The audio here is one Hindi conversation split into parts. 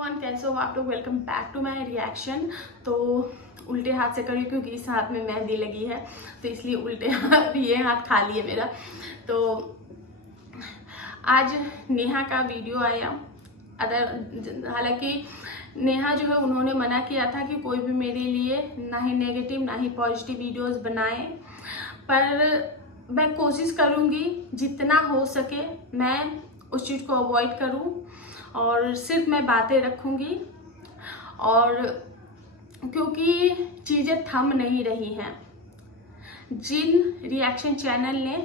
एवरीवन, कैसे हो आप लोग। Welcome back to my reaction. तो उल्टे हाथ से करी क्योंकि इस हाथ में मेहंदी लगी है, तो इसलिए उल्टे हाथ, ये हाथ खाली है मेरा। तो आज नेहा का वीडियो आया। हालांकि नेहा जो है उन्होंने मना किया था कि कोई भी मेरे लिए ना ही नेगेटिव ना ही पॉजिटिव वीडियोस बनाए, पर मैं कोशिश करूँगी जितना हो सके मैं उस चीज़ को अवॉइड करूँ और सिर्फ मैं बातें रखूँगी। और क्योंकि चीज़ें थम नहीं रही हैं, जिन रिएक्शन चैनल ने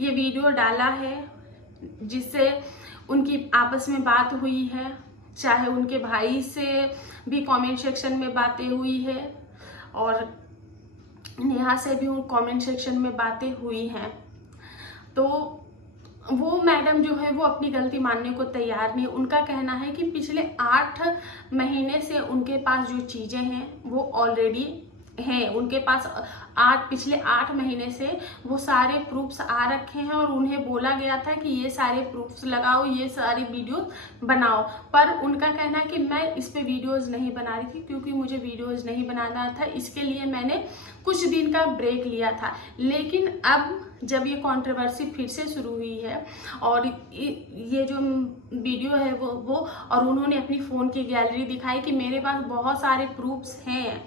ये वीडियो डाला है जिससे उनकी आपस में बात हुई है, चाहे उनके भाई से भी कमेंट सेक्शन में बातें हुई है और नेहा से भी उन कमेंट सेक्शन में बातें हुई हैं, तो वो मैडम जो है वो अपनी गलती मानने को तैयार नहीं। उनका कहना है कि पिछले 8 महीने से उनके पास जो चीज़ें हैं वो ऑलरेडी हैं, उनके पास पिछले 8 महीने से वो सारे प्रूफ्स आ रखे हैं और उन्हें बोला गया था कि ये सारे प्रूफ्स लगाओ, ये सारी वीडियोस बनाओ। पर उनका कहना है कि मैं इस पे वीडियोस नहीं बना रही थी क्योंकि मुझे वीडियोस नहीं बनाना था, इसके लिए मैंने कुछ दिन का ब्रेक लिया था। लेकिन अब जब ये कंट्रोवर्सी फिर से शुरू हुई है और ये जो वीडियो है वो और उन्होंने अपनी फ़ोन की गैलरी दिखाई कि मेरे पास बहुत सारे प्रूफ्स हैं,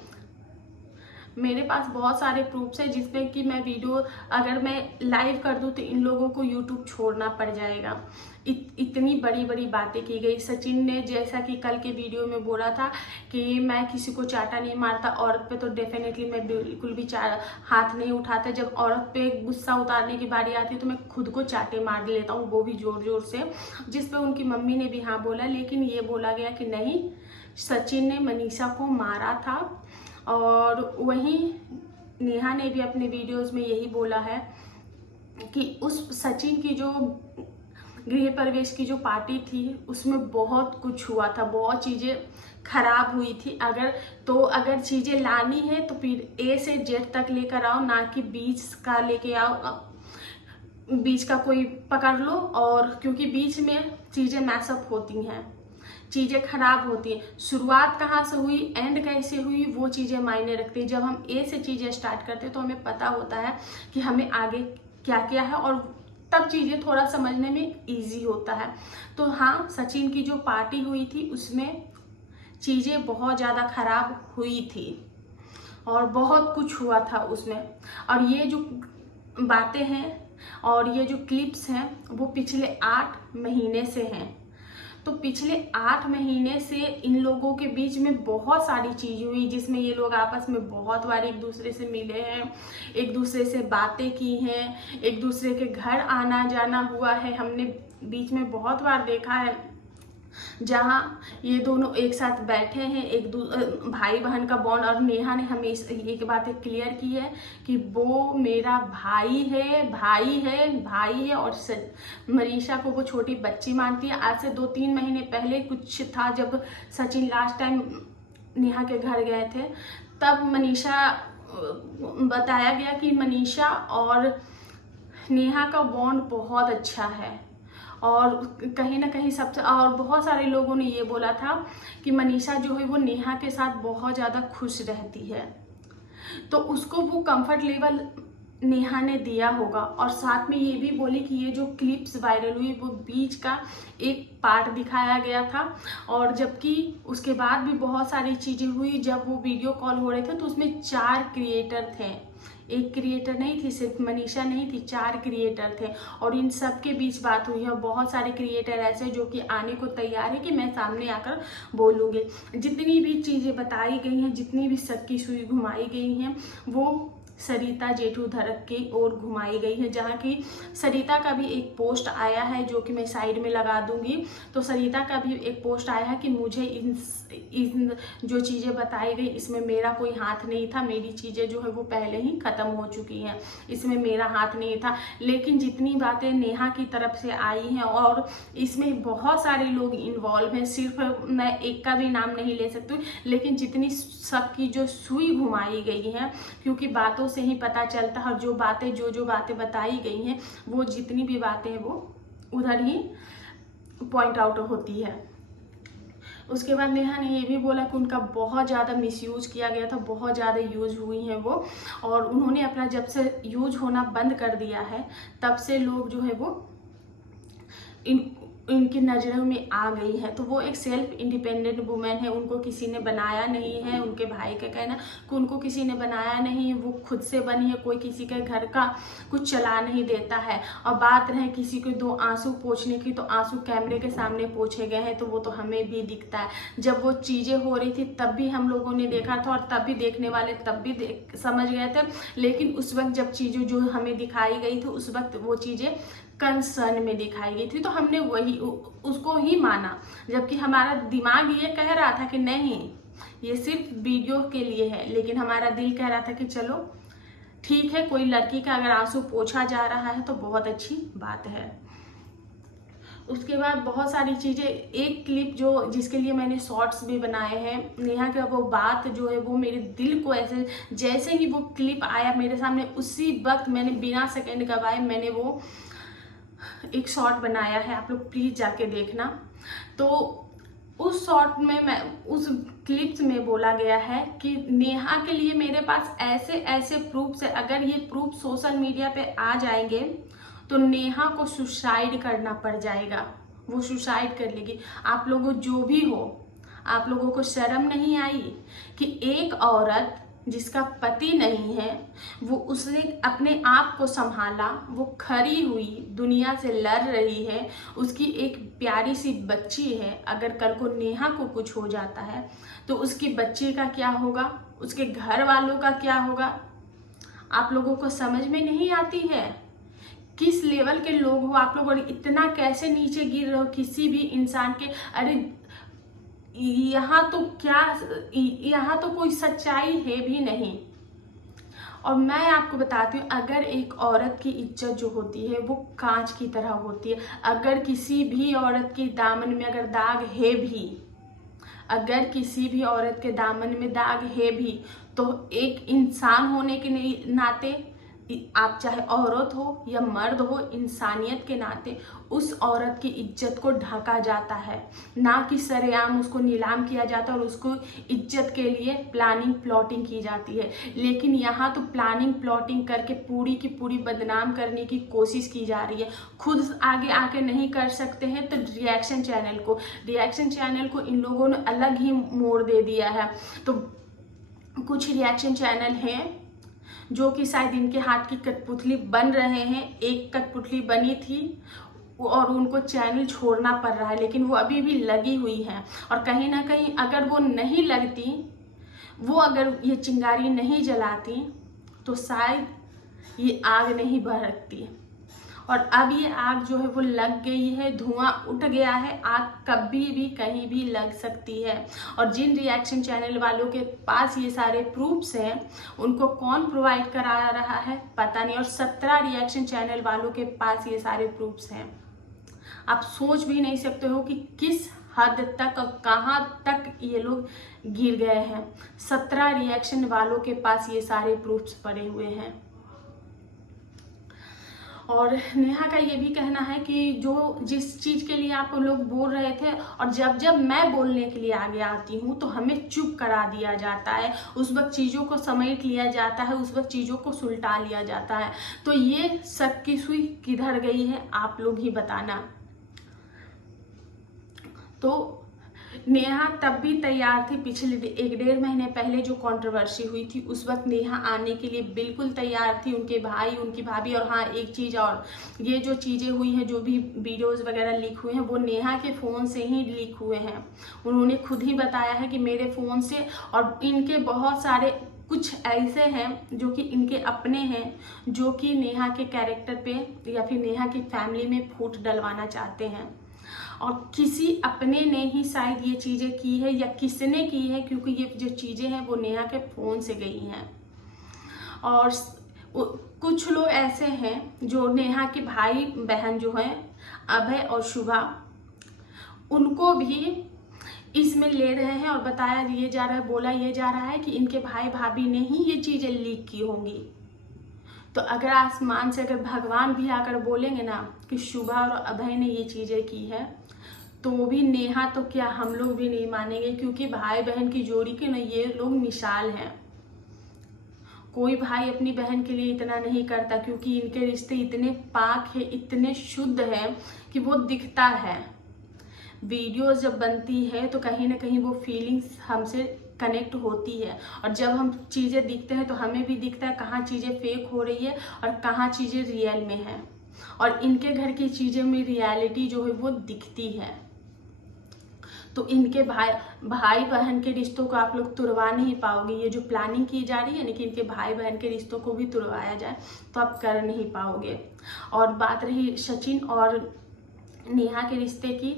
मेरे पास बहुत सारे प्रूफ्स हैं जिसमें कि मैं वीडियो अगर मैं लाइव कर दूं तो इन लोगों को यूट्यूब छोड़ना पड़ जाएगा। इतनी बड़ी बड़ी बातें की गई। सचिन ने जैसा कि कल के वीडियो में बोला था कि मैं किसी को चाटा नहीं मारता, औरत पे तो डेफिनेटली मैं बिल्कुल भी हाथ नहीं उठाता। जब औरत पे गुस्सा उतारने की बारी आती है तो मैं खुद को चाटे मार लेता हूँ, वो भी जोर जोर से, जिस पे उनकी मम्मी ने भी हाँ बोला। लेकिन ये बोला गया कि नहीं, सचिन ने मनीषा को मारा था। और वहीं नेहा ने भी अपने वीडियोस में यही बोला है कि उस सचिन की जो गृह प्रवेश की जो पार्टी थी उसमें बहुत कुछ हुआ था, बहुत चीज़ें खराब हुई थी। अगर चीज़ें लानी है तो फिर ए से जेड तक लेकर आओ, ना कि बीच का लेके आओ, बीच का कोई पकड़ लो। और क्योंकि बीच में चीज़ें मैसअप होती हैं, चीज़ें खराब होती हैं। शुरुआत कहाँ से हुई, एंड कैसे हुई, वो चीज़ें मायने रखती है। जब हम ए से चीज़ें स्टार्ट करते हैं तो हमें पता होता है कि हमें आगे क्या क्या है और तब चीज़ें थोड़ा समझने में इजी होता है। तो हाँ, सचिन की जो पार्टी हुई थी उसमें चीज़ें बहुत ज़्यादा खराब हुई थी और बहुत कुछ हुआ था उसमें। और ये जो बातें हैं और ये जो क्लिप्स हैं वो पिछले 8 महीने से हैं। तो पिछले 8 महीने से इन लोगों के बीच में बहुत सारी चीज़ हुई जिसमें ये लोग आपस में बहुत बार एक दूसरे से मिले हैं, एक दूसरे से बातें की हैं, एक दूसरे के घर आना जाना हुआ है। हमने बीच में बहुत बार देखा है जहाँ ये दोनों एक साथ बैठे हैं, भाई बहन का बॉन्ड। और नेहा ने हमें एक बात क्लियर की है कि वो मेरा भाई है और मनीषा को वो छोटी बच्ची मानती है। आज से 2-3 महीने पहले कुछ था जब सचिन लास्ट टाइम नेहा के घर गए थे, तब मनीषा बताया गया कि मनीषा और नेहा का बॉन्ड बहुत अच्छा है। और कहीं ना कहीं सबसे और बहुत सारे लोगों ने ये बोला था कि मनीषा जो है वो नेहा के साथ बहुत ज़्यादा खुश रहती है, तो उसको वो कंफर्ट लेवल नेहा ने दिया होगा। और साथ में ये भी बोली कि ये जो क्लिप्स वायरल हुई वो बीच का एक पार्ट दिखाया गया था, और जबकि उसके बाद भी बहुत सारी चीज़ें हुई। जब वो वीडियो कॉल हो रहे थे तो उसमें 4 क्रिएटर थे, एक क्रिएटर नहीं थी, सिर्फ मनीषा नहीं थी, 4 क्रिएटर थे। और इन सब के बीच बात हुई है। बहुत सारे क्रिएटर ऐसे जो कि आने को तैयार है कि मैं सामने आकर बोलूँगी। जितनी भी चीज़ें बताई गई हैं, जितनी भी सच की सुई घुमाई गई हैं, वो सरिता जेठूधर की ओर घुमाई गई है। जहाँ की सरिता का भी एक पोस्ट आया है जो कि मैं साइड में लगा दूंगी। तो सरिता का भी एक पोस्ट आया है कि मुझे इन जो चीज़ें बताई गई इसमें मेरा कोई हाथ नहीं था, मेरी चीज़ें जो है वो पहले ही ख़त्म हो चुकी हैं, इसमें मेरा हाथ नहीं था। लेकिन जितनी बातें नेहा की तरफ से आई हैं और इसमें बहुत सारे लोग इन्वॉल्व हैं, सिर्फ मैं एक का भी नाम नहीं ले सकती, लेकिन जितनी सबकी जो सुई घुमाई गई है, क्योंकि बातों से ही पता चलता है। और जो बातें बताई गई हैं, वो जितनी भी बातें हैं वो उधर ही पॉइंट आउट होती है। उसके बाद नेहा ने ये भी बोला कि उनका बहुत ज़्यादा मिसयूज़ किया गया था, बहुत ज़्यादा यूज हुई हैं वो, और उन्होंने अपना जब से यूज होना बंद कर दिया है तब से लोग जो है वो इनकी नज़रों में आ गई है। तो वो एक सेल्फ इंडिपेंडेंट वुमेन है, उनको किसी ने बनाया नहीं है। उनके भाई का कहना कि उनको किसी ने बनाया नहीं, वो खुद से बनी है, कोई किसी के घर का कुछ चला नहीं देता है। और बात रहे किसी को 2 आंसू पोंछने की, तो आंसू कैमरे के सामने पोंछे गए हैं, तो वो तो हमें भी दिखता है। जब वो चीज़ें हो रही थी तब भी हम लोगों ने देखा था, और तब भी देखने वाले तब भी समझ गए थे, लेकिन उस वक्त जब चीज़ें जो हमें दिखाई गई थी उस वक्त वो चीज़ें कंसर्न में दिखाई गई थी, तो हमने वही उसको ही माना। जबकि हमारा दिमाग ये कह रहा था कि नहीं, ये सिर्फ वीडियो के लिए है, लेकिन हमारा दिल कह रहा था कि चलो ठीक है, कोई लड़की का अगर आंसू पोंछा जा रहा है तो बहुत अच्छी बात है। उसके बाद बहुत सारी चीज़ें, एक क्लिप जो जिसके लिए मैंने शॉर्ट्स भी बनाए हैं, नेहा का वो बात जो है वो मेरे दिल को ऐसे, जैसे ही वो क्लिप आया मेरे सामने उसी वक्त मैंने बिना सेकंड गवाए मैंने वो एक शॉर्ट बनाया है, आप लोग प्लीज जाके देखना। तो उस शॉर्ट में मैं उस क्लिप्स में बोला गया है कि नेहा के लिए मेरे पास ऐसे ऐसे प्रूफ्स है, अगर ये प्रूफ सोशल मीडिया पे आ जाएंगे तो नेहा को सुसाइड करना पड़ जाएगा, वो सुसाइड कर लेगी। आप लोगों जो भी हो, आप लोगों को शर्म नहीं आई कि एक औरत जिसका पति नहीं है, वो उसने अपने आप को संभाला, वो खड़ी हुई दुनिया से लड़ रही है, उसकी एक प्यारी सी बच्ची है। अगर कल को नेहा को कुछ हो जाता है तो उसकी बच्ची का क्या होगा, उसके घर वालों का क्या होगा? आप लोगों को समझ में नहीं आती है किस लेवल के लोग हो आप लोग, और इतना कैसे नीचे गिर रहे हो किसी भी इंसान के। अरे यहाँ तो क्या, यहाँ तो कोई सच्चाई है भी नहीं। और मैं आपको बताती हूँ, अगर एक औरत की इज्जत जो होती है वो कांच की तरह होती है। अगर किसी भी औरत के दामन में अगर दाग है भी, अगर किसी भी औरत के दामन में दाग है भी, तो एक इंसान होने के नाते, आप चाहे औरत हो या मर्द हो, इंसानियत के नाते उस औरत की इज्जत को ढका जाता है, ना कि सरेआम उसको नीलाम किया जाता है और उसको इज्जत के लिए प्लानिंग प्लॉटिंग की जाती है। लेकिन यहाँ तो प्लानिंग प्लॉटिंग करके पूरी की पूरी बदनाम करने की कोशिश की जा रही है। खुद आगे आके नहीं कर सकते हैं तो रिएक्शन चैनल को इन लोगों ने अलग ही मोड़ दे दिया है। तो कुछ रिएक्शन चैनल हैं जो कि शायद इनके हाथ की कठपुतली बन रहे हैं। एक कठपुतली बनी थी और उनको चैनल छोड़ना पड़ रहा है, लेकिन वो अभी भी लगी हुई है। और कहीं ना कहीं अगर वो नहीं लगती, वो अगर ये चिंगारी नहीं जलाती तो शायद ये आग नहीं भड़कती। और अब ये आग जो है वो लग गई है, धुआं उठ गया है। आग कभी भी कहीं भी लग सकती है। और जिन रिएक्शन चैनल वालों के पास ये सारे प्रूफ्स हैं, उनको कौन प्रोवाइड करा रहा है पता नहीं। और 17 रिएक्शन चैनल वालों के पास ये सारे प्रूफ्स हैं। आप सोच भी नहीं सकते हो कि किस हद तक और कहाँ तक ये लोग गिर गए हैं। 17 रिएक्शन वालों के पास ये सारे प्रूफ्स पड़े हुए हैं। और नेहा का ये भी कहना है कि जो जिस चीज़ के लिए आप लोग बोल रहे थे, और जब जब मैं बोलने के लिए आगे आती हूँ तो हमें चुप करा दिया जाता है, उस वक्त चीज़ों को समेट लिया जाता है, उस वक्त चीज़ों को सुलटा लिया जाता है। तो ये शक की सुई किधर गई है, आप लोग ही बताना। तो नेहा तब भी तैयार थी, पिछले 1-1.5 महीने पहले जो कंट्रोवर्सी हुई थी उस वक्त नेहा आने के लिए बिल्कुल तैयार थी, उनके भाई उनकी भाभी। और हाँ, एक चीज़ और, ये जो चीज़ें हुई हैं, जो भी वीडियोस वगैरह लीक हुए हैं, वो नेहा के फ़ोन से ही लीक हुए हैं। उन्होंने खुद ही बताया है कि मेरे फ़ोन से, और इनके बहुत सारे कुछ ऐसे हैं जो कि इनके अपने हैं, जो कि नेहा के कैरेक्टर पे या फिर नेहा की फैमिली में फूट डलवाना चाहते हैं। और किसी अपने ने ही शायद ये चीज़ें की है, या किसने की है, क्योंकि ये जो चीज़ें हैं वो नेहा के फ़ोन से गई हैं। और कुछ लोग ऐसे हैं जो नेहा के भाई बहन जो हैं, अभय और शुभा, उनको भी इसमें ले रहे हैं। और बताया ये जा रहा है, बोला ये जा रहा है कि इनके भाई भाभी ने ही ये चीज़ें लीक की होंगी। तो अगर आसमान से अगर भगवान भी आकर बोलेंगे ना कि शुभा और अभय ने ये चीज़ें की है, तो भी नेहा तो क्या हम लोग भी नहीं मानेंगे, क्योंकि भाई बहन की जोड़ी के ना ये लोग मिसाल हैं। कोई भाई अपनी बहन के लिए इतना नहीं करता, क्योंकि इनके रिश्ते इतने पाक है, इतने शुद्ध है कि वो दिखता है। वीडियोस जब बनती है तो कहीं ना कहीं वो फीलिंग्स हमसे कनेक्ट होती है, और जब हम चीज़ें दिखते हैं तो हमें भी दिखता है कहाँ चीज़ें फेक हो रही है और कहाँ चीज़ें रियल में है। और इनके घर की चीज़ें में रियलिटी जो है वो दिखती है। तो इनके भाई बहन के रिश्तों को आप लोग तुड़वा नहीं पाओगे। ये जो प्लानिंग की जा रही है ना कि इनके भाई बहन के रिश्तों को भी तुड़वाया जाए, तो आप कर नहीं पाओगे। और बात रही सचिन और नेहा के रिश्ते की,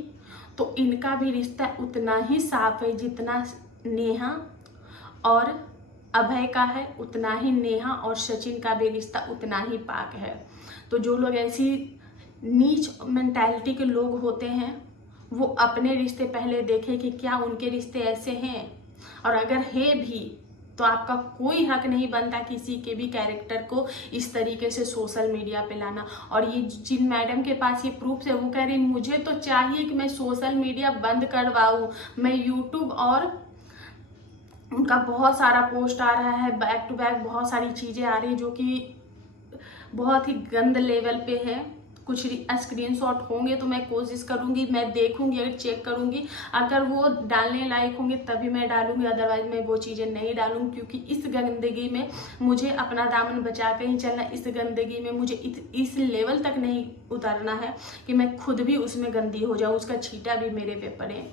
तो इनका भी रिश्ता उतना ही साफ है जितना नेहा और अभय का है, उतना ही नेहा और सचिन का भी रिश्ता उतना ही पाक है। तो जो लोग ऐसी नीच मेंटालिटी के लोग होते हैं वो अपने रिश्ते पहले देखें कि क्या उनके रिश्ते ऐसे हैं, और अगर है भी तो आपका कोई हक नहीं बनता किसी के भी कैरेक्टर को इस tariके से सोशल मीडिया पे लाना। और ये जिन मैडम के पास ये प्रूफ है वो कह रही मुझे तो चाहिए कि मैं सोशल मीडिया बंद करवाऊँ, मैं यूट्यूब, और उनका बहुत सारा पोस्ट आ रहा है, बैक टू बैक बहुत सारी चीज़ें आ रही है जो कि बहुत ही गंद लेवल पे है। कुछ स्क्रीनशॉट होंगे तो मैं कोशिश करूंगी, मैं देखूंगी, अगर चेक करूंगी, अगर वो डालने लायक होंगे तभी मैं डालूंगी, अदरवाइज मैं वो चीज़ें नहीं डालूंगी। क्योंकि इस गंदगी में मुझे अपना दामन बचा के ही चलना, इस गंदगी में मुझे इस लेवल तक नहीं उतरना है कि मैं खुद भी उसमें गंदी हो जाऊँ, उसका छींटा भी मेरे पे पड़े।